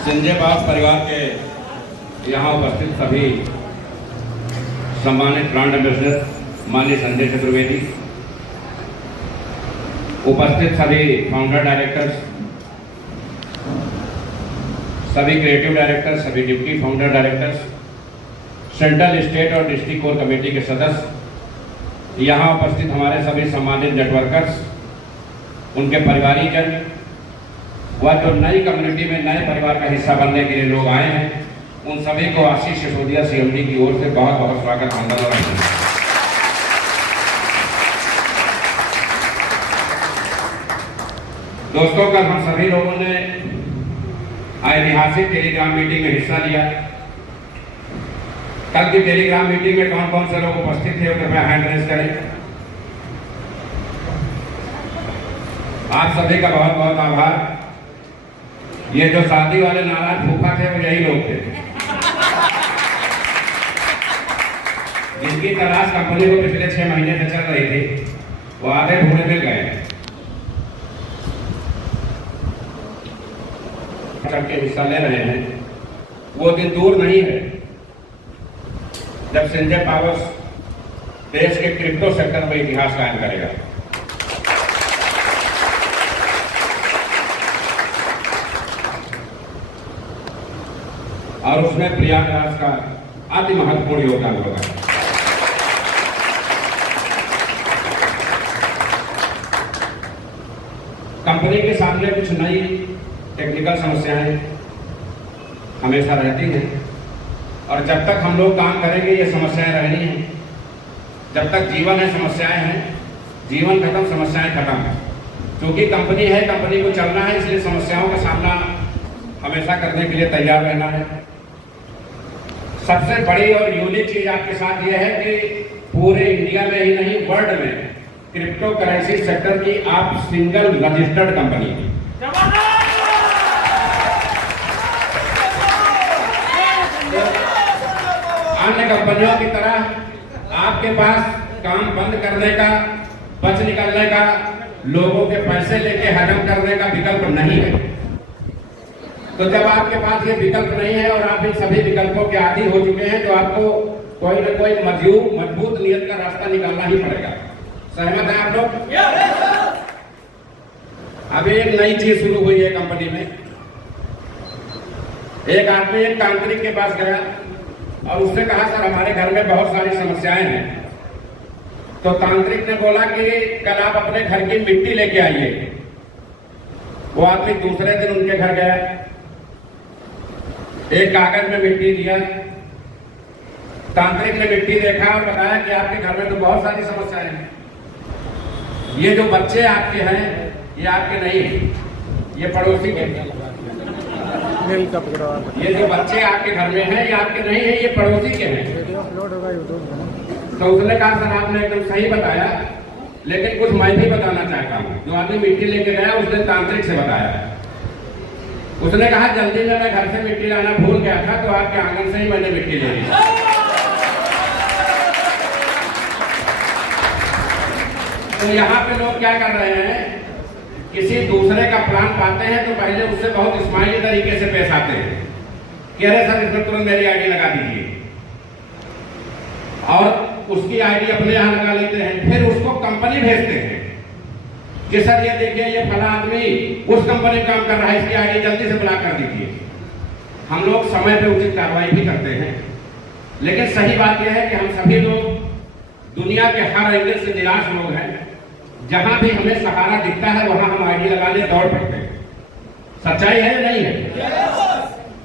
Sanjay power परिवार के यहाँ उपस्थित सभी सम्मानित ब्रांड एम्बेसडर माननीय संजय चतुर्वेदी, उपस्थित सभी फाउंडर डायरेक्टर्स, सभी क्रिएटिव डायरेक्टर्स, सभी deputy founder directors, central, state और डिस्ट्रिक्ट कोर कमेटी के सदस्य, यहाँ उपस्थित हमारे सभी सम्मानित नेटवर्कर्स, उनके परिवारीजन व जो नई कम्युनिटी में नए परिवार का हिस्सा बनने के लिए लोग आए हैं, उन सभी को आशीष सिसोदिया सीएमडी की ओर से बहुत बहुत स्वागत वंदन और अभिनंदन। दोस्तों, कल हम सभी लोगों ने ऐतिहासिक टेलीग्राम मीटिंग में हिस्सा लिया। कल की टेलीग्राम मीटिंग में कौन कौन से लोग उपस्थित थे, कृपया हैंड रेज करें। आप सभी का बहुत बहुत आभार। ये जो शादी वाले नाराज फूफा थे वो यही लोग थे, जिनकी तलाश कंपनी को पिछले 6 महीने से चल रही थी, वो आधे ढूंढे मिल गए। के हिस्सा ले रहे हैं, वो दिन दूर नहीं है जब संजय पावर्स देश के क्रिप्टो सेक्टर में इतिहास कायम करेगा। और उसमें प्रयागराज का अति महत्वपूर्ण योगदान होगा। कंपनी के सामने कुछ नई टेक्निकल समस्याएं हमेशा रहती हैं, और जब तक हम लोग काम करेंगे ये समस्याएं रहनी हैं। जब तक जीवन है समस्याएं हैं, जीवन खत्म समस्याएं खत्म। क्योंकि कंपनी है, कंपनी को चलना है, इसलिए समस्याओं का सामना हमेशा करने के लिए तैयार रहना है। सबसे बड़ी और यूनिक चीज आपके साथ यह है कि पूरे इंडिया में ही नहीं, वर्ल्ड में क्रिप्टो करेंसी सेक्टर की आप सिंगल रजिस्टर्ड कंपनी है। अन्य कंपनियों की तरह आपके पास काम बंद करने का, बच निकलने का, लोगों के पैसे लेके हजम करने का विकल्प नहीं है। तो जब आपके पास ये विकल्प नहीं है और आप इन सभी विकल्पों के आदी हो चुके हैं, तो आपको कोई न कोई मजबूत नियत का रास्ता निकालना ही पड़ेगा। सहमत हैं आप लोग? अभी एक नई चीज शुरू हुई है कंपनी में। एक आदमी एक तांत्रिक के पास गया और उससे कहा, सर हमारे घर में बहुत सारी समस्याएं हैं। तो तांत्रिक ने बोला कि कल आप अपने घर की मिट्टी लेके आइए। वो आदमी दूसरे दिन उनके घर गया, एक कागज में मिट्टी दिया। तांत्रिक ने मिट्टी देखा और बताया कि आपके घर में तो बहुत सारी समस्याएं हैं। ये जो बच्चे आपके हैं ये आपके नहीं हैं, ये पड़ोसी के हैं। ये जो बच्चे आपके घर में हैं ये आपके नहीं है, ये पड़ोसी के हैं। तो उसने कहा, सर आपने एकदम सही बताया, लेकिन कुछ मैं भी बताना चाहता हूँ। जो आदमी मिट्टी लेके गया उसने तांत्रिक से बताया। उसने कहा, जल्दी में मैं घर से मिट्टी लाना भूल गया था, तो आपके आंगन से ही मैंने मिट्टी ले ली। तो यहाँ पे लोग क्या कर रहे हैं, किसी दूसरे का प्लान पाते हैं तो पहले उससे बहुत स्माइली तरीके से पेश आते हैं कि अरे सर इसमें तुरंत मेरी आईडी लगा दीजिए, और उसकी आईडी अपने यहाँ लगा लेते हैं। फिर उसको कंपनी भेजते हैं कि सर ये देखिए ये फला आदमी उस कंपनी में काम कर रहा है, इसकी आईडी जल्दी से ब्लॉक कर दीजिए। हम लोग समय पे उचित कार्रवाई भी करते हैं, लेकिन सही बात यह है कि हम सभी लोग दुनिया के हर एंगल से निराश लोग हैं। जहां भी हमें सहारा दिखता है वहां हम आईडी लगाने दौड़ पड़ते हैं। सच्चाई है या नहीं है?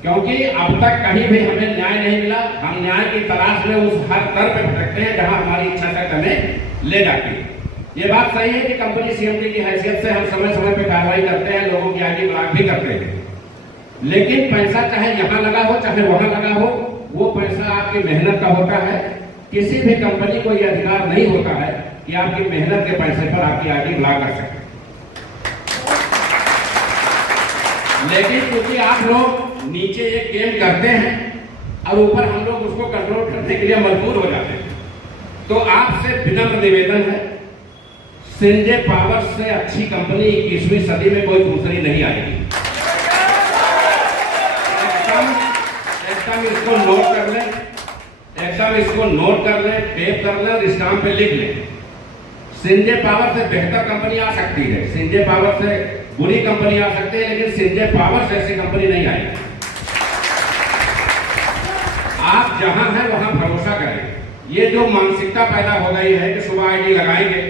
क्योंकि अब तक कहीं भी हमें न्याय नहीं मिला। हम न्याय की तलाश में उस हर दर पे भटकते हैं जहां हमारी इच्छा तक हमें ले जाती है। ये बात सही है कि कंपनी सीएमडी की हैसियत से हम समय समय पे कार्रवाई करते हैं, लोगों की आईडी ब्लॉक भी करते हैं। लेकिन पैसा चाहे यहाँ लगा हो चाहे वहां लगा हो, वो पैसा आपकी मेहनत का होता है। किसी भी कंपनी को यह अधिकार नहीं होता है कि आपकी मेहनत के पैसे पर आपकी आईडी ब्लॉक कर सके। लेकिन क्योंकि आप लोग नीचे एक गेम करते हैं और ऊपर हम लोग उसको कंट्रोल करने के लिए मजबूर हो जाते हैं, तो आपसे विनम्र निवेदन है, संजय पावर्स से अच्छी कंपनी 21वीं सदी में कोई दूसरी नहीं आएगी। एकदम इसको नोट कर लें, एकदम इसको नोट कर लें, टेप कर लें और स्टाम्प पे लिख लें। सिंजे पावर से बेहतर कंपनी आ सकती है, सिंजे पावर से बुरी कंपनी आ सकती है, लेकिन सिंजे पावर से ऐसी कंपनी नहीं आएगी। आप जहां हैं वहां भरोसा करें। ये जो मानसिकता पैदा हो गई है कि सुबह आईडी लगाएंगे।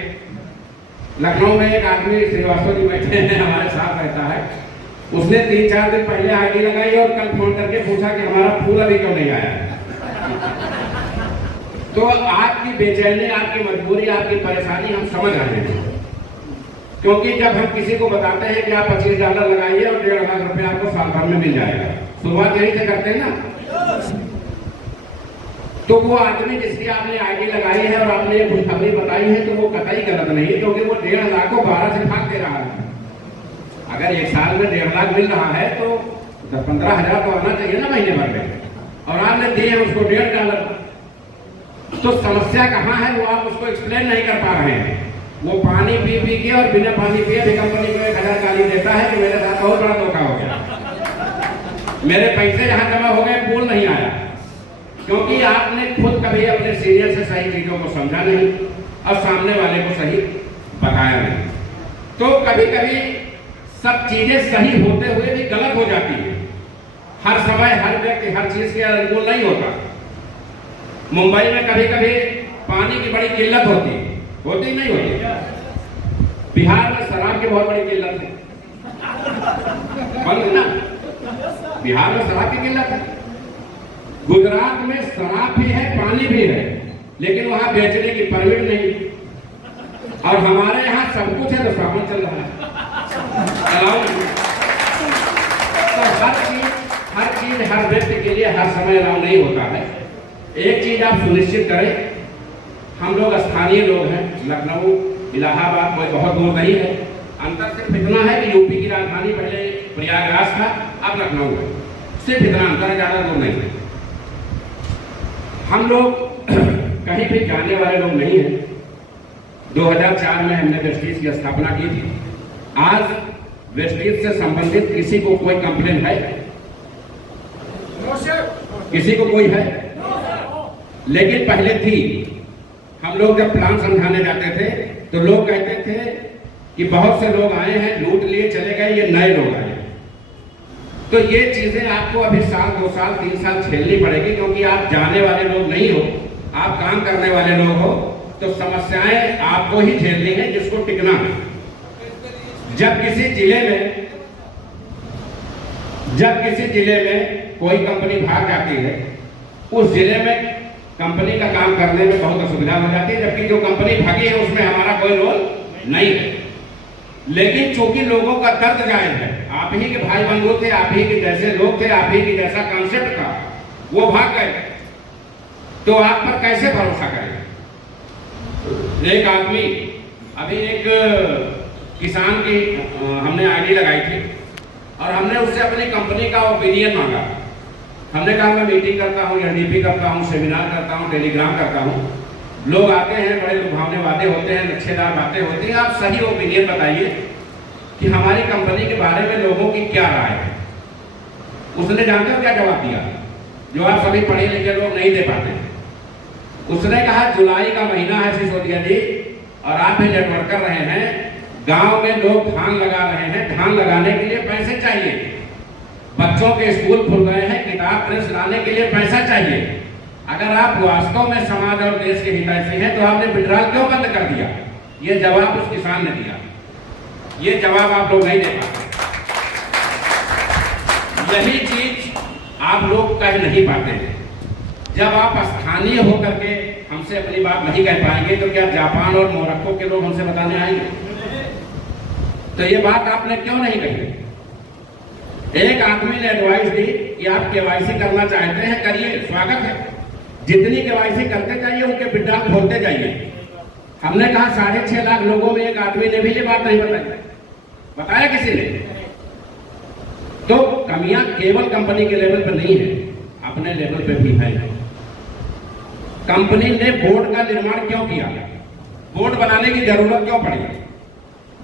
लखनऊ में एक आदमी श्रीवास्तव जी बैठे हैं, हमारे साथ रहता है, उसने 3-4 दिन पहले आईडी लगाई और कल फोन करके पूछा कि हमारा फूल अभी क्यों नहीं आया। तो आपकी बेचैनी, आपकी मजबूरी, आपकी परेशानी हम समझ रहे हैं, क्योंकि जब हम किसी को बताते हैं कि आप $25 लगाइए और 1.5 लाख रुपए आपको साल भर में मिल जाएगा, शुरुआत यही से करते हैं ना। तो वो आदमी जिसकी आपने आईडी लगाई है और आपने ये खुशखबरी बताई है, तो वो कतई गलत नहीं, क्योंकि वो 1.5 लाख को 12 से भाग दे रहा है। अगर एक साल में 1.5 लाख मिल रहा है तो 10-15 हजार तो आना चाहिए ना महीने भर में, और आपने दिए उसको $1.5। तो समस्या कहाँ है वो आप उसको एक्सप्लेन नहीं कर पा रहे हैं। वो पानी पी पी के और बिना पानी पिए भी कंपनी को 1,000 गाली देता है कि मेरे साथ बहुत बड़ा धोखा हो गया, मेरे पैसे जहां जमा हो गए, पूल नहीं आया, क्योंकि आपने खुद कभी अपने सीनियर से सही चीजों को समझा नहीं और सामने वाले को सही बताया नहीं। तो कभी कभी सब चीजें सही होते हुए भी गलत हो जाती है। हर समय हर व्यक्ति हर चीज के अनुकूल नहीं होता। मुंबई में कभी कभी पानी की बड़ी किल्लत होती है, होती नहीं होती। बिहार में शराब की बहुत बड़ी किल्लत है, बंद ना, बिहार में शराब की किल्लत है। गुजरात में शराब भी है, पानी भी है, लेकिन वहां बेचने की परमिट नहीं। और हमारे यहाँ सब कुछ है तो सामान चल रहा है, अलाउ नहीं। तो हर चीज हर व्यक्ति के लिए हर समय अलाउ नहीं होता है। एक चीज आप सुनिश्चित करें, हम लोग स्थानीय लोग हैं, लखनऊ इलाहाबाद कोई बहुत दूर नहीं है। अंतर सिर्फ इतना है कि यूपी की राजधानी पहले प्रयागराज था, अब लखनऊ है, सिर्फ इतना अंतर है, ज्यादा दूर नहीं है। हम लोग कहीं भी जाने वाले लोग नहीं हैं। 2004 में हमने वेस्टीज की स्थापना की थी। आज वेस्टीज से संबंधित किसी को कोई कंप्लेन है? किसी को कोई है? लेकिन पहले थी। हम लोग जब प्लान समझाने जाते थे तो लोग कहते थे कि बहुत से लोग आए हैं, लूट लिए चले गए, ये नए लोग आए। तो ये चीजें आपको अभी 1 साल 2 साल 3 साल झेलनी पड़ेगी, क्योंकि आप जाने वाले लोग नहीं हो, आप काम करने वाले लोग हो। तो समस्याएं आपको ही झेलनी है, जिसको टिकना है। जब किसी जिले में कोई कंपनी भाग जाती है, उस जिले में कंपनी का काम करने में बहुत असुविधा हो जाती है, जबकि जो कंपनी भागी है उसमें हमारा कोई रोल नहीं है। लेकिन चूंकि लोगों का दर्द जायज है, आप ही के भाई बंधु थे, आप ही के जैसे लोग थे, आप ही के जैसा कॉन्सेप्ट था, वो भाग गए, तो आप पर कैसे भरोसा करें? एक आदमी, अभी एक किसान की हमने आईडी लगाई थी और हमने उससे अपनी कंपनी का ओपिनियन मांगा। हमने कहा मैं मीटिंग करता हूँ, एनडीपी करता हूँ, सेमिनार करता हूँ, टेलीग्राम करता हूँ, लोग आते हैं, बड़े लुभावने वादे होते हैं, अच्छेदार बातें होती हैं, आप सही ओपिनियन बताइए कि हमारी कंपनी के बारे में लोगों की क्या राय है। उसने जानते हो क्या जवाब दिया, जो आप सभी पढ़े लिखे लोग नहीं दे पाते। उसने कहा जुलाई का महीना है सिसोदिया जी, और आप ही नेटवर्क कर रहे हैं, गांव में लोग धान लगा रहे हैं, धान लगाने के लिए पैसे चाहिए, बच्चों के स्कूल खुल गए हैं, किताब प्रेस लाने के लिए पैसा चाहिए। अगर आप वास्तव में समाज और देश के हितैषी हैं तो आपने विड्रॉल क्यों बंद कर दिया? ये जवाब उस किसान ने दिया। ये जवाब आप लोग नहीं दे पाते। यही चीज आप लोग कह नहीं पाते हैं। जब आप स्थानीय होकर के हमसे अपनी बात नहीं कह पाएंगे तो क्या जापान और मोरक्को के लोग हमसे बताने आएंगे? तो ये बात आपने क्यों नहीं कही? एक आदमी ने एडवाइस दी कि आप केवाईसी करना चाहते हैं, करिए, स्वागत है। जितनी केवाईसी करते जाइए, उनके विड्रॉल खोलते जाइए। हमने कहा 6.5 लाख लोगों में एक आदमी ने भी ये बात नहीं बताई, बताया किसी ने? तो कमियां केवल कंपनी के लेवल पर नहीं है, अपने लेवल पे भी है। कंपनी ने बोर्ड का निर्माण क्यों किया? बोर्ड बनाने की जरूरत क्यों पड़ी?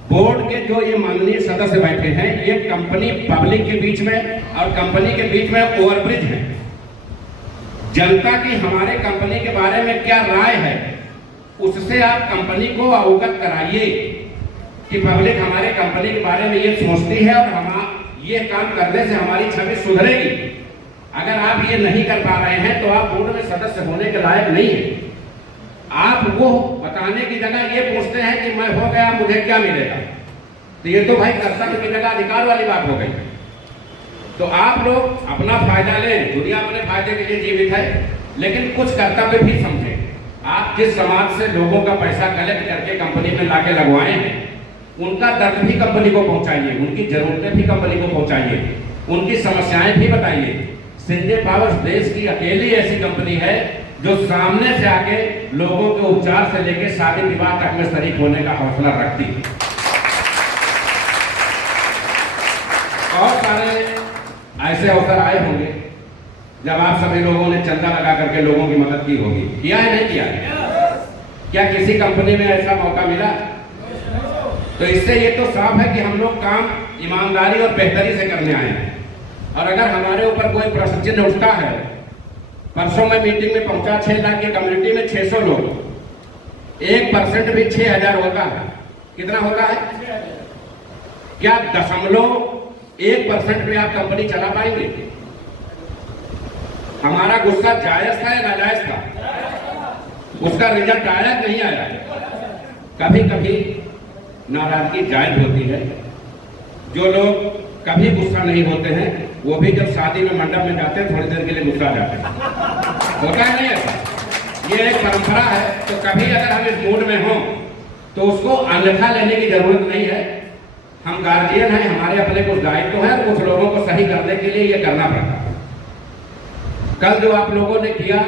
बोर्ड के जो ये माननीय सदस्य बैठे हैं, ये कंपनी पब्लिक के बीच में और कंपनी के बीच में ओवरब्रिज है। जनता की हमारे कंपनी के बारे में क्या राय है, उससे आप कंपनी को अवगत कराइए कि पब्लिक हमारे कंपनी के बारे में ये सोचती है और हम ये काम करने से हमारी छवि सुधरेगी। अगर आप ये नहीं कर पा रहे हैं तो आप बोर्ड में सदस्य होने के लायक नहीं है। आप वो बताने की जगह ये पूछते हैं कि मैं हो गया मुझे क्या मिलेगा, तो ये तो भाई कर्तव्य की जगह अधिकार वाली बात हो गई। तो आप लोग अपना फायदा लें, दुनिया अपने फायदे के लिए जीवित है, लेकिन कुछ कर्तव्य भी समझें। आप जिस समाज से लोगों का पैसा कलेक्ट करके कंपनी में लाके लगवाए हैं, उनका दर्द भी कंपनी को पहुंचाइए, उनकी जरूरतें भी कंपनी को पहुंचाइए, उनकी समस्याएं भी बताइए। सिंधे पावर्स देश की अकेली ऐसी कंपनी है जो सामने से आके लोगों के उपचार से लेकर शादी विवाह तक में शरीक होने का हौसला रखती है। और सारे ऐसे अवसर आए होंगे जब आप सभी लोगों ने चंदा लगा करके लोगों की मदद की होगी, किया है नहीं किया? क्या किसी कंपनी में ऐसा मौका मिला? तो इससे ये तो साफ है कि हम लोग काम ईमानदारी और बेहतरी से करने आए हैं। और अगर हमारे ऊपर कोई प्रश्न चिन्ह उठता है, परसों में मीटिंग में पहुंचा 6 लाख की कम्युनिटी में 600 लोग, 1% भी 6000 होता है, कितना होता है? क्या 0.1% में आप कंपनी चला पाएंगे? हमारा गुस्सा जायज था या नाजायज था? उसका रिजल्ट आया नहीं आया? कभी कभी नाराजगी जायज होती है। जो लोग कभी गुस्सा नहीं होते हैं वो भी जब शादी में मंडप में जाते हैं थोड़ी देर के लिए गुस्सा आ जाते हैं। होता है नहीं ऐसा? ये एक परंपरा है। तो कभी अगर हम इस मूड में हों तो उसको अन्यथा लेने की जरूरत नहीं है। हम गार्जियन हैं, हमारे अपने कुछ दायित्व है और कुछ लोगों को सही करने के लिए ये करना पड़ता है। कल जो आप लोगों ने किया,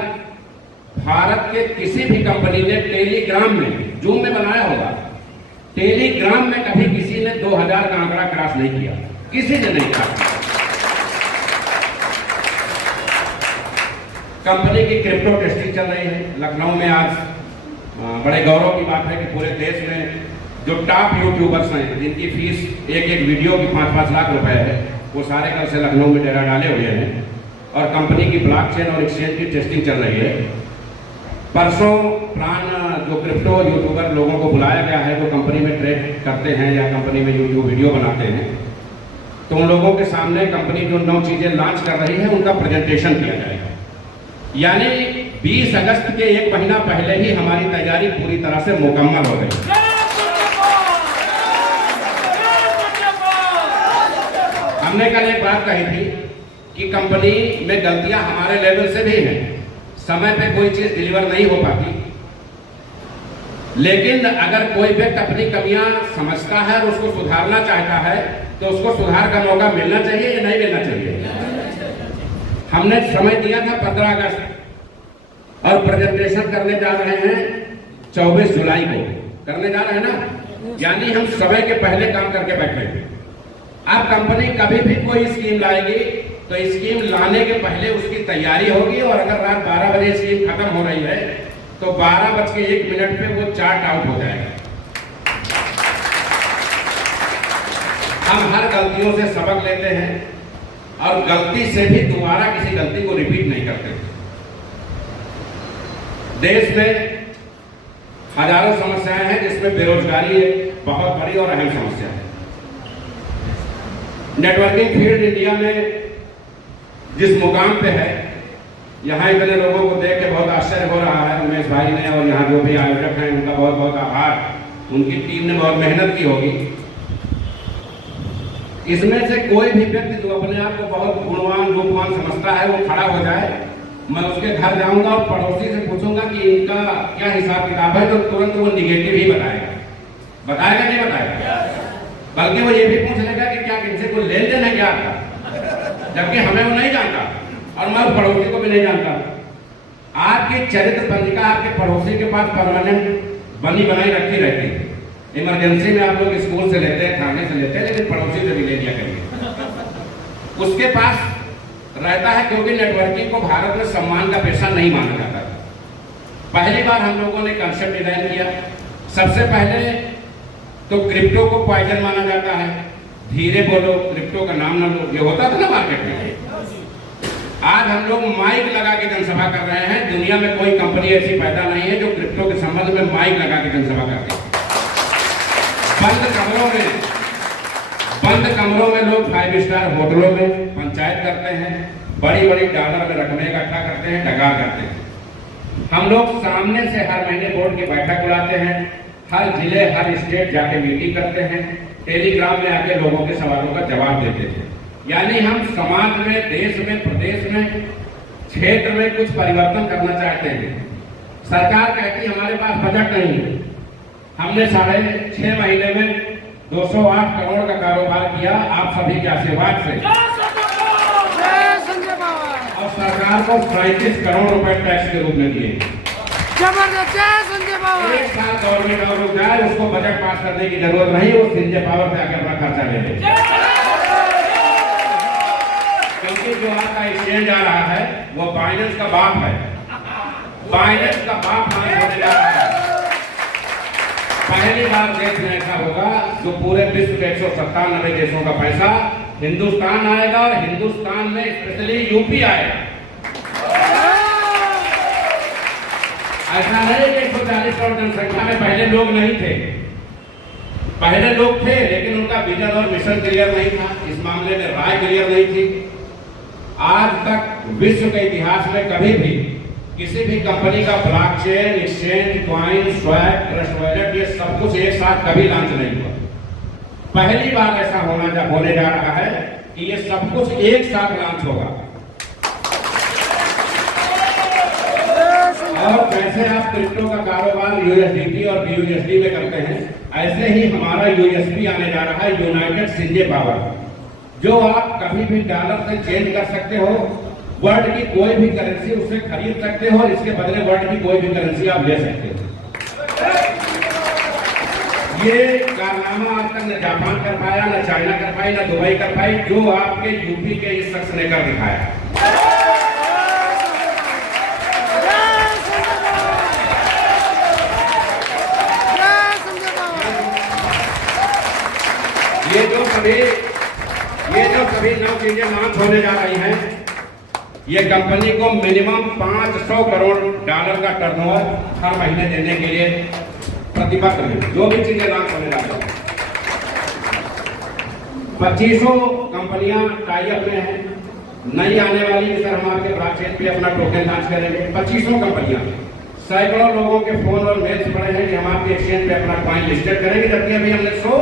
भारत के किसी भी कंपनी ने टेलीग्राम में, जूम में बनाया होगा, टेलीग्राम में कभी किसी ने 2000 का आंकड़ा क्रॉस नहीं किया, किसी ने नहीं किया। कंपनी की क्रिप्टो टेस्टिंग चल रही है लखनऊ में। आज बड़े गौरव की बात है कि पूरे देश में जो टॉप यूट्यूबर्स हैं जिनकी फीस एक वीडियो की 5-5 लाख रुपए है, वो सारे कल से लखनऊ में डेरा डाले हुए हैं और कंपनी की ब्लॉकचेन और एक्सचेंज की टेस्टिंग चल रही है। परसों प्राण जो क्रिप्टो यूट्यूबर लोगों को बुलाया गया है, वो कंपनी में ट्रेड करते हैं या कंपनी में यूट्यूब वीडियो बनाते हैं, तो उन लोगों के सामने कंपनी जो 9 चीजें लॉन्च कर रही है उनका प्रेजेंटेशन किया जाएगा। यानी 20 अगस्त के 1 महीना पहले ही हमारी तैयारी पूरी तरह से मुकम्मल हो गई। हमने कल एक बात कही थी कि कंपनी में गलतियां हमारे लेवल से भी हैं, समय पे कोई चीज डिलीवर नहीं हो पाती, लेकिन अगर कोई व्यक्ति अपनी कमियां समझता है और उसको सुधारना चाहता है तो उसको सुधार का मौका मिलना चाहिए या नहीं मिलना चाहिए? हमने समय दिया था 15 अगस्त और प्रेजेंटेशन करने जा रहे हैं 24 जुलाई को करने जा रहे हैं ना, यानी हम समय के पहले काम करके बैठे हैं। अब कंपनी कभी भी कोई स्कीम लाएगी तो स्कीम लाने के पहले उसकी तैयारी होगी और अगर रात 12 बजे स्कीम खत्म हो रही है तो 12:01 पे वो चार्ट आउट हो जाएगा। हम हर गलतियों से सबक लेते हैं और गलती से भी दोबारा किसी गलती को रिपीट नहीं करते। देश में हजारों समस्याएं हैं जिसमें बेरोजगारी एक बहुत बड़ी और अहम समस्या है। नेटवर्किंग फील्ड इंडिया में जिस मुकाम पे है, यहाँ इतने लोगों को देख के बहुत आश्चर्य हो रहा है। उमेश भाई ने और यहाँ जो भी आयोजक हैं उनका बहुत बहुत आभार। उनकी टीम ने बहुत मेहनत की होगी। इसमें से कोई भी व्यक्ति जो अपने आप को बहुत गुणवान रूपवान समझता है वो खड़ा हो जाए, मैं उसके घर जाऊंगा और पड़ोसी से पूछूंगा कि इनका क्या हिसाब किताब है, तो तुरंत वो निगेटिव ही बताएगा। बताएगा नहीं बताएगा? बल्कि वो ये भी पूछ लेगा कि क्या इनसे कोई लेन देन है क्या आपका, जबकि हमें वो नहीं जानता और मैं उस पड़ोसी को भी नहीं जानता। आपकी चरित्र पत्रिका आपके पड़ोसी के पास परमानेंट बनी बनाई रखी रहती है। इमरजेंसी में आप लोग स्कूल से लेते हैं, थाने से लेते हैं, लेकिन पड़ोसी से भी ले लिया करिए। उसके पास रहता है क्योंकि नेटवर्किंग को भारत में सम्मान का पेशा नहीं माना जाता। पहली बार हम लोगों ने कंसेप्ट डिजाइन किया। सबसे पहले तो क्रिप्टो को पॉइजन माना जाता है, धीरे बोलो, क्रिप्टो का नाम ना लो, ये होता था ना मार्केट में। आज हम लोग माइक लगा के जनसभा कर रहे हैं। दुनिया में कोई कंपनी ऐसी पैदा नहीं है जो क्रिप्टो के संबंध में माइक लगा के जनसभा करती है। बंद कमरों में लोग 5 स्टार होटलों में पंचायत करते हैं, बड़ी बड़ी डॉलर में रकमें इकट्ठा करते हैं, डगा करते हैं। हम लोग सामने से हर महीने बोर्ड की बैठक बुलाते हैं, हर जिले हर स्टेट जाके मीटिंग करते हैं, टेलीग्राम में आके लोगों के सवालों का जवाब देते हैं। यानी हम समाज में, देश में, प्रदेश में, क्षेत्र में कुछ परिवर्तन करना चाहते हैं। सरकार कहती हमारे पास बजट नहीं है। हमने 6.5 महीने में 208 करोड़ का कारोबार किया आप सभी के आशीर्वाद से, और सरकार को 35 करोड़ रुपए टैक्स के रूप में दिए। जबरदस्त है संजय पावर। एक साल गवर्नमेंट और रुक जाए, उसको बजट पास करने की जरूरत नहीं, वो संजय पावर से आकर अपना खर्चा ले ले। क्योंकि जो आपका एक्सचेंज आ रहा है वो बाइनेंस का बाप है, बाइनेंस का बाप होने जा रहा है। पहली बार देश में ऐसा होगा जो पूरे विश्व के 197 देशों का पैसा हिंदुस्तान आएगा, और हिंदुस्तान में स्पेशली यूपी आएगा। ऐसा नहीं कि 140 करोड़ जनसंख्या में पहले लोग नहीं थे, पहले लोग थे, लेकिन उनका विजन और मिशन क्लियर नहीं था, इस मामले में राय क्लियर नहीं थी। आज तक विश्व के इतिहास में कभी भी किसी भी कंपनी का blockchain, exchange, coin, swap, trust wallet, ये सब कुछ एक साथ कभी लॉन्च नहीं हुआ। पहली बार ऐसा होने जा रहा है कि ये सब कुछ एक साथ लॉन्च होगा। और जैसे आप क्रिप्टो का कारोबार यूएसडीटी और बीयूएसडी में करते हैं, ऐसे ही हमारा यूएसपी आने जा रहा है, यूनाइटेड संजय पावर, जो आप कभी भी डॉलर से चेंज कर सकते हो, वर्ल्ड की कोई भी करेंसी उससे खरीद सकते हो, और इसके बदले वर्ल्ड की कोई भी करेंसी आप ले सकते हो। ये कारनामा आज तक न जापान कर पाया, न चाइना कर पाई, न दुबई कर पाई, जो आपके यूपी के इस शख्स ने कर दिखाया। ये जो सभी 9 चीजें लॉन्च होने जा रही हैं, ये कंपनी को मिनिमम 500 करोड़ डॉलर का टर्नओवर हर महीने देने के लिए प्रतिबद्ध है। जो भी चीजें लॉन्च होने जा रही हैं, 2500 कंपनियां टाई अप में हैं, नई आने वाली सर हम आपके ब्लॉकचेन पे अपना टोकन लॉन्च करेंगे। 2500 कंपनियां, सैकड़ों लोगों के फोन और मेल्स पड़े हैं कि हम आपके एक्सचेंज पे अपना कॉइन लिस्टेड करेंगे, जबकि अभी हमने शो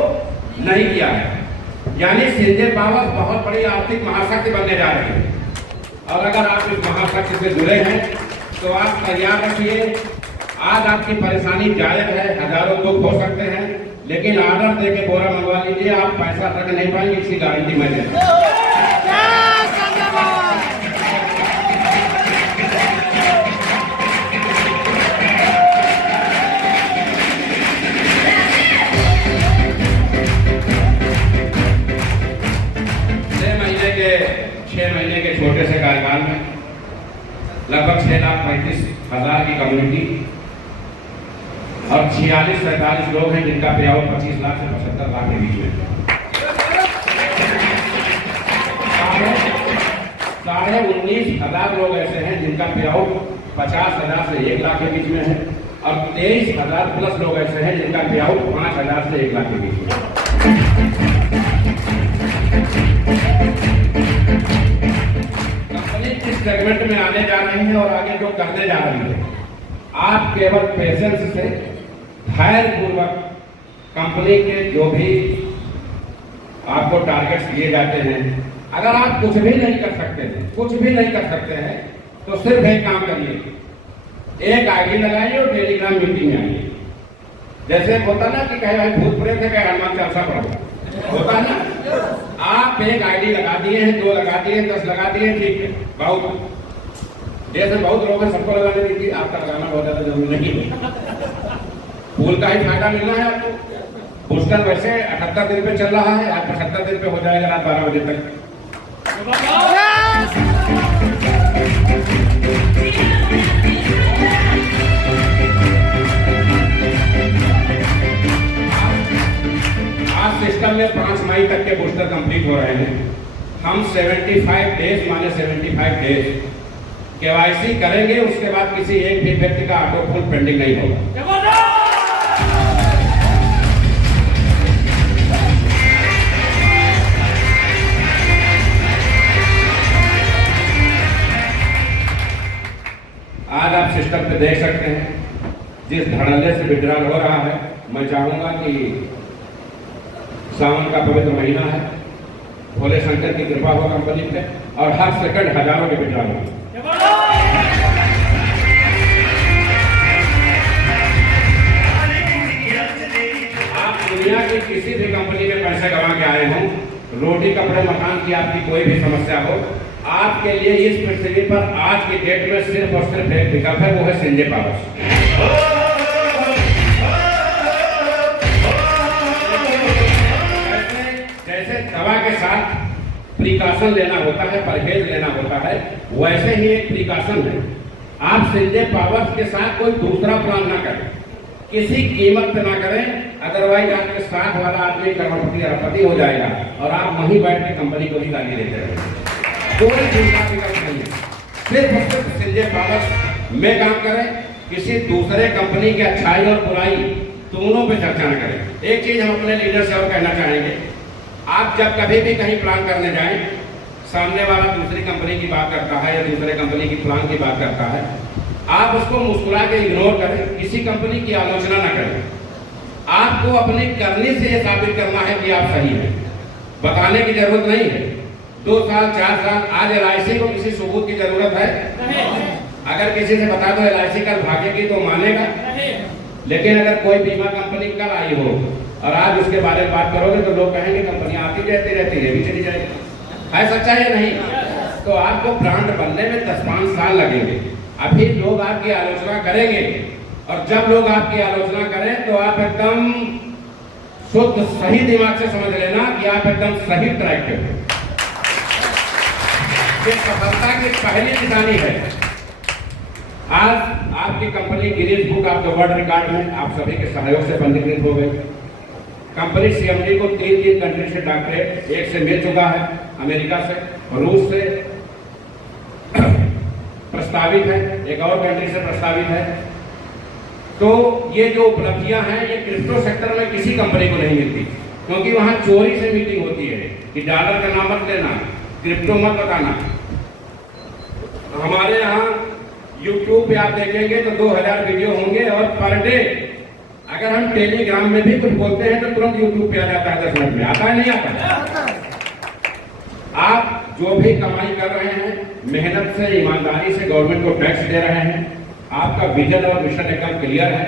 नहीं किया है। यानी संजय पावर बहुत बड़ी आर्थिक महाशक्ति बनने जा रही है, और अगर आप इस महाशक्ति से जुड़े हैं तो आप तैयार रखिए। आज आपकी परेशानी जायज है, हजारों लोग हो सकते हैं, लेकिन ऑर्डर देके बोरा मंगवा लीजिए, आप पैसा रख नहीं पाएंगे, इसकी गारंटी मैं देता हूं। छोटे से कार्यकाल में लगभग 6,35,000 की कम्युनिटी और 46-47 लोग हैं जिनका पे आउट 25 लाख से 75 लाख के बीच में। 19,500 लोग ऐसे हैं जिनका पे आउट 50,000 से 1 लाख के बीच में है, और 23,000 प्लस लोग ऐसे हैं जिनका पे आउट 5,000 से 1 लाख के बीच में। सेगमेंट में आने जा रही है और आगे जो करने जा रही है, आप केवल पेशेंस से, धैर्य पूर्वक कंपनी के जो भी आपको टारगेट्स दिए जाते हैं, अगर आप कुछ भी नहीं कर सकते हैं, कुछ भी नहीं कर सकते हैं, तो सिर्फ एक काम करिए, एक आईडी लगाइए और टेलीग्राम मीटिंग में आइए। जैसे होता ना कि कहे भाई भूत प्रेत है, कहे हनुमान चालीसा पढ़ो, होता ना। आप एक आईडी लगा दिए हैं, 2 लगा दिए हैं, 10 लगा दिए, ठीक है, बहुत जैसे बहुत लोग हैं, सबको लगाने दीजिए, आपका लगाना बहुत ज्यादा जरूरी नहीं है। फूल का ही फायदा मिलना है आपको। बूस्टर वैसे 78 दिन पे चल रहा है, आज 75 दिन पे हो जाएगा रात 12 बजे तक। आज सिस्टम में 5 मई तक के बूस्टर कंप्लीट हो रहे हैं। हम 75 डेज माने 75 डेज केवाईसी करेंगे, उसके बाद किसी एक भी व्यक्ति का ऑटो पुल पेंडिंग नहीं होगा। आज आप सिस्टम पे देख सकते हैं जिस धड़ल्ले से विड्रॉल हो रहा है। मैं चाहूंगा कि सावन का पवित्र महीना है, भोले शंकर की कृपा हो कंपनी पे और हर सेकंड हजारों के विड्रॉल हो। आप दुनिया की किसी भी कंपनी में पैसे गंवा के आए हों, रोटी कपड़े मकान की आपकी कोई भी समस्या हो, आपके लिए इस पृथ्वी पर आज की डेट में सिर्फ और सिर्फ एक विकल्प है, वो है संजय पावर्स। जैसे दवा के साथ प्रिकॉशन लेना होता है, परहेज लेना होता है, वैसे ही एक प्रिकॉशन है। आप संजय पावर्स के साथ कोई दूसरा प्लान ना करें, किसी कीमत पे ना करें, अदरवाइज आपके साथ वाला आदमी करोड़पति अरबपति हो जाएगा और आप वहीं बैठ के कंपनी को भी गाली देते रहेंगे। कोई दूसरा विकल्प नहीं है, सिर्फ संजय पावर्स में काम करें, किसी दूसरे कंपनी की अच्छाई और बुराई दोनों पे चर्चा न करें। एक चीज हम अपने लीडर से और कहना चाहेंगे, आप जब कभी भी कहीं प्लान करने जाएं, सामने वाला दूसरी कंपनी की बात करता है या दूसरे कंपनी की प्लान की बात करता है, आप उसको मुस्कुरा के इग्नोर करें, किसी कंपनी की आलोचना न करें। आपको अपनी करनी से यह साबित करना है कि आप सही हैं, बताने की जरूरत नहीं है। 2 साल 4 साल आज LIC को किसी सबूत की जरूरत है? अगर किसी से बता दो LIC कल भागेगी तो मानेगा, लेकिन अगर कोई बीमा कंपनी कल आई हो और आज उसके बारे में बात करोगे तो लोग कहेंगे कंपनी आती रहती है भी चली जाएगी। है सच्चा या नहीं? तो आपको ब्रांड बनने में 10-5 साल लगेंगे। अभी लोग आपकी आलोचना करेंगे और जब लोग आपकी आलोचना करें तो आप एकदम शुद्ध सही दिमाग से समझ लेना कि आप एकदम सही ट्रैक पे हो। ये सफलता की पहली निशानी है। आज आपकी company Guinness book of the world record में आप सभी के सहयोग से पंजीकृत हो गई। कंपनी CMD को 3 कंट्री से डॉक्टरेट, एक से मिल चुका है, अमेरिका से, रूस से प्रस्तावित है, एक और कंट्री से प्रस्तावित है। तो ये जो उपलब्धियां हैं ये क्रिप्टो सेक्टर में किसी कंपनी को नहीं मिलती, क्योंकि वहां चोरी से मीटिंग होती है कि डॉलर का नाम मत लेना, क्रिप्टो मत बताना। हमारे यहाँ YouTube पे आप देखेंगे तो 2000 वीडियो होंगे और पर डे अगर हम टेलीग्राम में भी कुछ बोलते हैं तो तुरंत YouTube पे आ जाता है, 10 मिनट में आता है, नहीं आता? आप जो भी कमाई कर रहे हैं, मेहनत से, ईमानदारी से गवर्नमेंट को टैक्स दे रहे हैं, आपका विजन और मिशन एकदम क्लियर है।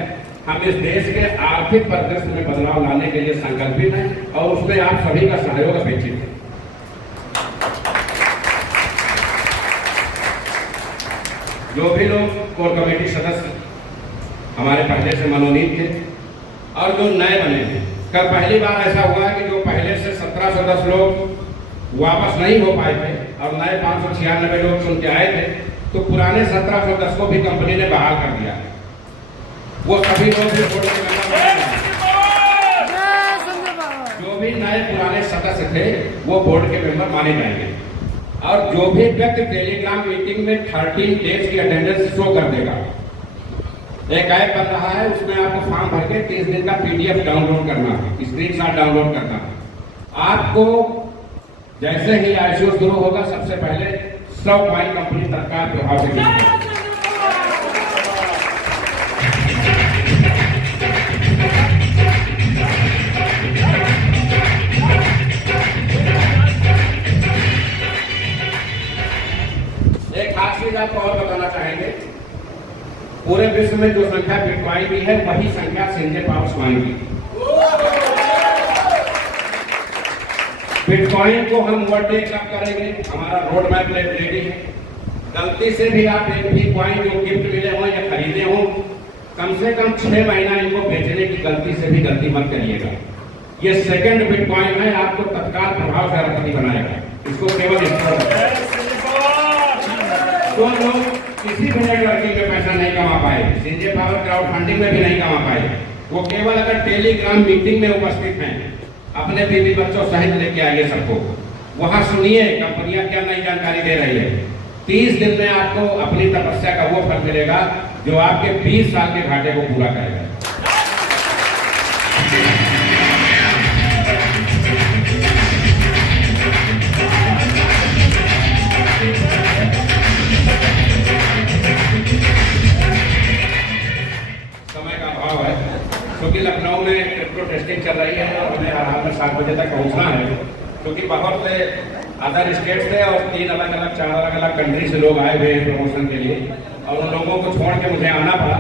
हम इस देश के आर्थिक परिदृश्य में बदलाव लाने के लिए संकल्पित हैं और उसमें आप सभी का सहयोग अपेक्षित है। जो भी लोग कोर कमेटी सदस्य हमारे पहले से मनोनीत थे और जो नए बने हैं, कल पहली बार ऐसा हुआ है कि जो पहले से 1710 लोग वापस नहीं हो पाए थे और नए 596 लोग चुन के आए थे, तो पुराने 1710 को भी कंपनी ने बहाल कर दिया। वो सभी लोग भी बोर्ड के मेंबर, जो भी नए पुराने सदस्य थे वो बोर्ड के मेंबर माने जाएंगे। और जो भी व्यक्ति टेलीग्राम मीटिंग में 13 डेज की अटेंडेंस शो कर देगा, एक ऐप बन रहा है, उसमें आपको फॉर्म भर के 30 दिन का PDF डाउनलोड करना है, स्क्रीनशॉट डाउनलोड करना है। आपको जैसे ही ICO शुरू होगा सबसे पहले 100 पॉइंट कंपनी तत्काल प्रभाव से मिलेगी। एक खास चीज आपको और बताना चाहेंगे, पूरे विश्व में जो संख्या बिटकॉइन की है वही संख्या संजय पावर्स मांगी। बिटकॉइन को हम ओवरटेक कब करेंगे, हमारा रोड मैप रेडी है। गलती से भी आप एक भी कॉइन जो गिफ्ट मिले हो या खरीदे हो, कम से कम 6 महीना इनको बेचने की गलती से भी गलती मत करिएगा। ये सेकंड बिटकॉइन है, आपको तत्काल प्रभाव से अरबपति बनाएगा। इसको केवल तो लोग किसी भी नेटवर्किंग में पैसा नहीं कमा पाए, संजय पावर क्राउड फंडिंग में भी नहीं कमा पाए। वो केवल अगर टेलीग्राम मीटिंग में उपस्थित हैं, अपने बीवी बच्चों सहित लेके आइए सबको। वहां सुनिए कंपनियां क्या नई जानकारी दे रही है। 30 दिन में आपको अपनी तपस्या का वो फल मिलेगा जो आपके 20 साल के घाटे को पूरा करेगा। समय का अभाव है क्योंकि लखनऊ में क्रिप्टो टेस्टिंग चल रही है और हमें आराम में 7 बजे तक पहुंचना है, क्योंकि बहुत से अदर स्टेट से और 3 अलग-अलग 4 अलग-अलग कंट्री से लोग आए हुए हैं प्रमोशन के लिए, और उन लोगों को छोड़ के मुझे आना पड़ा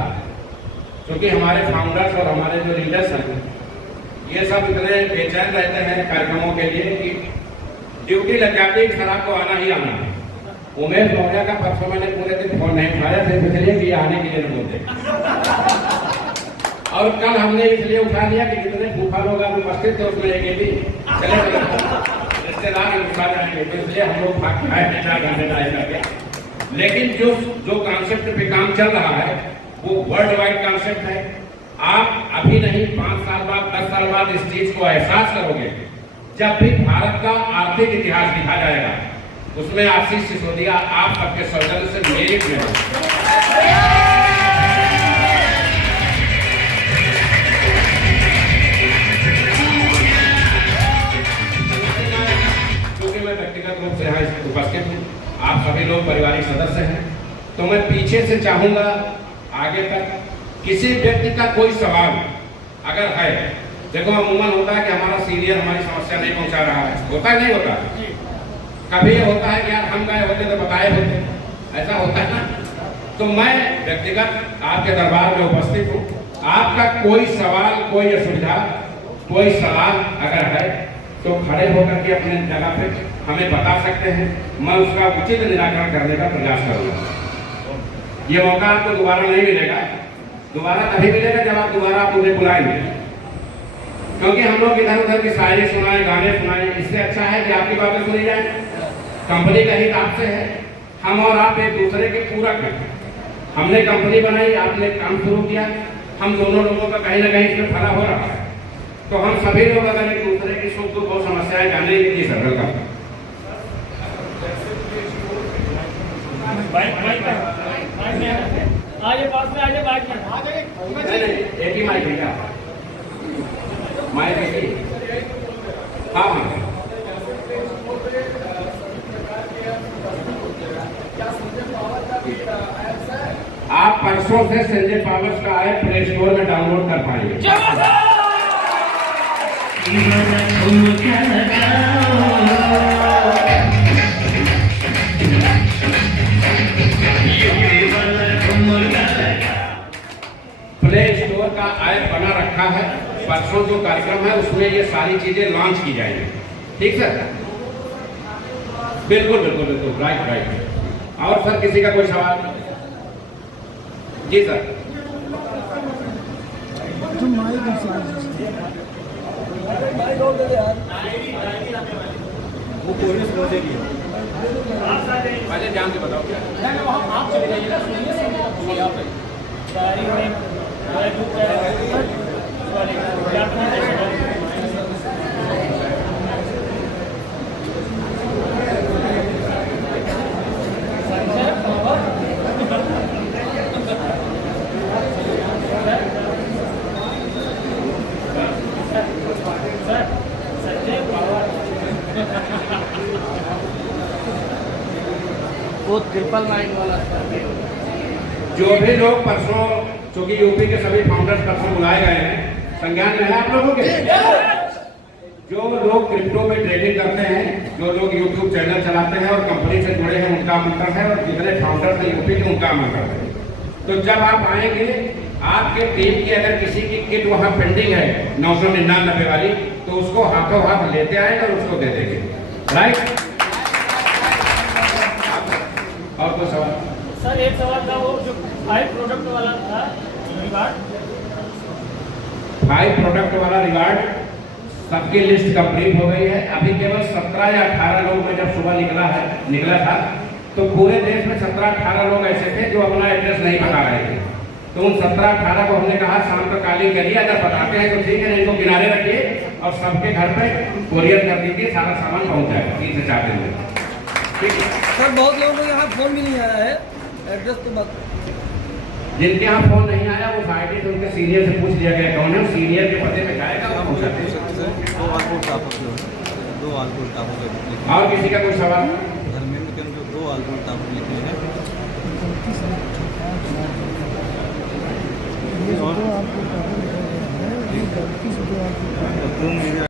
क्योंकि हमारे फाउंडर्स और हमारे जो लीडर्स हैं ये सब इतने बेचैन रहते हैं कार्यक्रमों के लिए कि ड्यूटी लग जाती है, सर आपको आना ही आना है। उमेश मौर्य का परसों मैंने पूरे दिन फोन नहीं उठाया, सिर्फ इसलिए कि आने के लिए बोलते, और कल हमने इसलिए उठा लिया कि जितने फूफा लोग आप उपस्थित थे उसमें एक भी चले रिश्तेदार उठा जाएंगे, तो इसलिए हम लोग भाग के आए 4 घंटे करके। लेकिन जो कॉन्सेप्ट पे काम चल रहा है वो वर्ल्ड वाइड कॉन्सेप्ट है। आप अभी नहीं 5 साल बाद 10 साल बाद इस चीज को एहसास करोगे जब भी भारत का आर्थिक इतिहास लिखा जाएगा, उसमें आशीष सिसोदिया आप सबके सौजन्य से मेरिट में हो। व्यक्तिगत रूप से यहाँ उपस्थित हूँ, आप सभी लोग पारिवारिक सदस्य हैं, तो मैं पीछे से चाहूंगा आगे तक किसी व्यक्ति का कोई सवाल अगर है, देखो अमूमन होता है कि हमारा सीनियर हमारी समस्या नहीं पहुंचा रहा है, होता है नहीं होता, कभी ये होता है कि यार हम गए होते तो बताए होते, ऐसा होता है ना। तो मैं व्यक्तिगत आपके दरबार में उपस्थित हूँ, आपका कोई सवाल, कोई असुविधा, कोई सलाह अगर है तो खड़े होकर के अपने जगह पे हमें बता सकते हैं, मैं उसका उचित निराकरण करने का प्रयास करूंगा। ये मौका आपको दोबारा नहीं मिलेगा, दोबारा तभी मिलेगा जब आप दोबारा मुझे बुलाएंगे, क्योंकि हम लोग इधर उधर की शायरी सुनाए, गाने सुनाए, इससे अच्छा है कि आपकी बातें सुनी जाए। कंपनी का हित आपसे है, हम और आप एक दूसरे के पूरक हैं। हमने कंपनी बनाई, आपने काम शुरू किया, हम दोनों लोगों का कहीं ना कहीं इसमें भला हो रहा है, तो हम सभी लोग अगर एक दूसरे की सुख दुख और समस्याएं जाने की सरलता। आगे पास में आगे बाइक में नहीं, एक ही माइक है क्या? माइक एक ही? हाँ हाँ। आप परसों से संजय पावर्स का ऐप प्ले स्टोर में डाउनलोड कर पाएंगे। प्ले स्टोर का ऐप बना रखा है, परसों जो कार्यक्रम है उसमें ये सारी चीजें लॉन्च की जाएंगी। ठीक सर? बिल्कुल बिल्कुल बिल्कुल, राइट राइट। और सर किसी का कोई सवाल? जी सर। वो कोरियस पहुंचेगी, पहले ध्यान से बताओ क्या। आप चले जाइए, वो 999 वाला। जो भी लोग परसों, चूंकि यूपी के सभी फाउंडर्स परसों बुलाए गए हैं, संज्ञान में है आप लोगों के? जो लोग क्रिप्टो में ट्रेडिंग करते हैं, जो लोग यूट्यूब चैनल चलाते हैं और कंपनी से जुड़े हैं, उनका आमंत्रण है, और जितने फाउंडर्स हैं यूपी के उनका आमंत्रण है। तो जब आप आएंगे, आपके टीम की अगर किसी की किट वहां पेंडिंग है 999 वाली, तो उसको हाथों हाथ लेते आएंगे और उसको दे देंगे। राइट? और कोई सवाल? सर एक सवाल था, वो जो 5 प्रोडक्ट वाला था रिवार्ड, 5 प्रोडक्ट वाला रिवार्ड, सबकी लिस्ट कंप्लीट हो गई है। अभी केवल 17 या 18 लोग में जब सुबह निकला था, तो पूरे देश में 17-18 लोग ऐसे थे जो अपना एड्रेस नहीं बता रहे थे। तो उन 17-18 को हमने कहा शाम को कॉलिंग करिए, अगर बताते हैं तो ठीक है, इनको किनारे रखिए और सबके घर पे कोरियर कर दीजिए, सारा सामान पहुंच जाएगा 3 से 4 दिन में। ठीक है सर, बहुत लोगों को यहाँ फोन भी नहीं आया है, एड्रेस तो मत। जिनके यहाँ फोन नहीं आया उस आईडी से उनके सीनियर से पूछ लिया गया कौन है, सीनियर के पते पे जाएगा वो पहुंचाते हैं। दो आलपुर टापू के और किसी का कोई सवाल? धर्मेंद्र के अंदर 2 आलपुर टापू लिखे हैं।